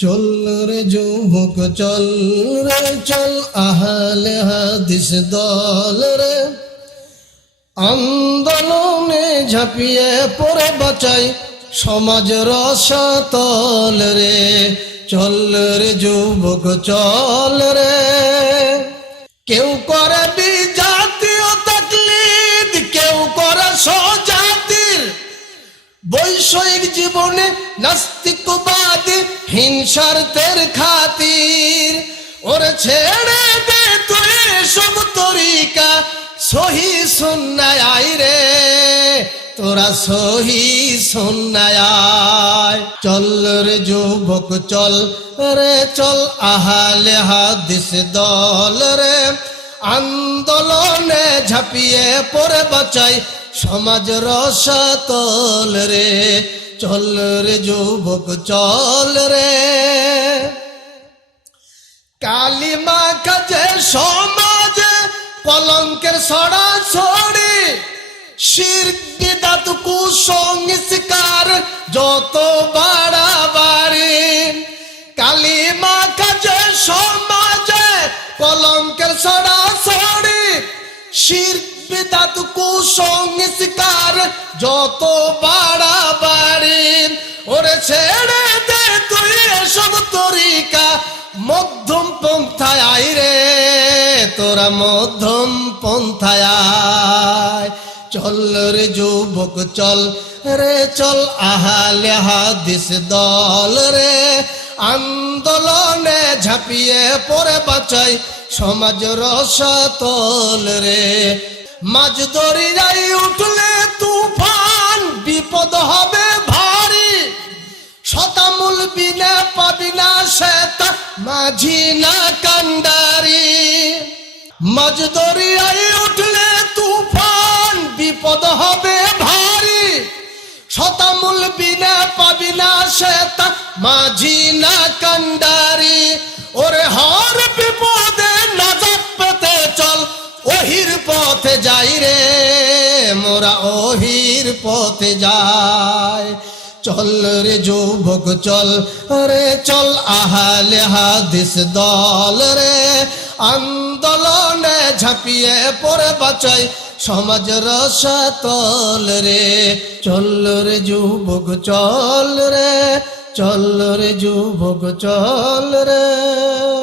চল রে যুবক, চল রে, চল আহলে হাদিস দল রে। আন্দোলনে ঝাঁপিয়ে পড়ে বাঁচাই সমাজ রসতল রে। চল রে যুবক, চল রে। কেউ করে বিজাতীয় বৈষয়িক জীবনে নাস্তিকবাদী হিংসার তের খাতির। ওর ছেড়ে দে তুই সব তরিকা, সহি সুন্নায় আই রে। তোরা সহি সুন্নায় আয়। চল রে যুবক, চল রে, চল আহালে হাদিস দল রে। আন্দোলনে ঝাঁপিয়ে পরে বাঁচাই সমাজ রসতল রে, চল রে যুবক, চল রে। কালিমা কাজে সমাজে, কলঙ্কের সড়া ছড়ি। শির বিদাত কুসংস্কার যত বাড়াবাড়ি। কালিমা কাজে সমাজে, কলঙ্কের সড়া ছড়ি। শির বিদাত কুসংস্কার যত বাড়াবাড়ি ওরে ছেড়ে দে তুই এসব তরিকা, মধ্যম পন্থায় আই রে, তোরা মধ্যম পন্থায় আয়। চল রে যুবক, চল রে, চল আহালে হাদিস দল রে। আন্দোলনে ঝাঁপিয়ে পরে বাঁচাই সমাজ রসতল রে। মাঝ দরিয়ায় উঠলে তুফান, বিপদ হবে ভারী। শতামূল বিনা পাবি না শ্বেত, মাঝি না কান্ডারি। মজদরিয়ায় উঠলে তুফান, বিপদ হবে ভারী। শতামূল বিনা পাবি না শ্বেত, মাঝি না কান্ডারি। ওহির পথে যাই রে, মোরা ওহির পথে যাই। চল রে যুবক, চল রে চল আহালে হাদিস দল রে। আন্দোলনে ঝাঁপিয়ে পড়ে বাঁচাই সমাজ রসতল রে। চল রে যুবক, চল রে চল রে যুবক, চল রে।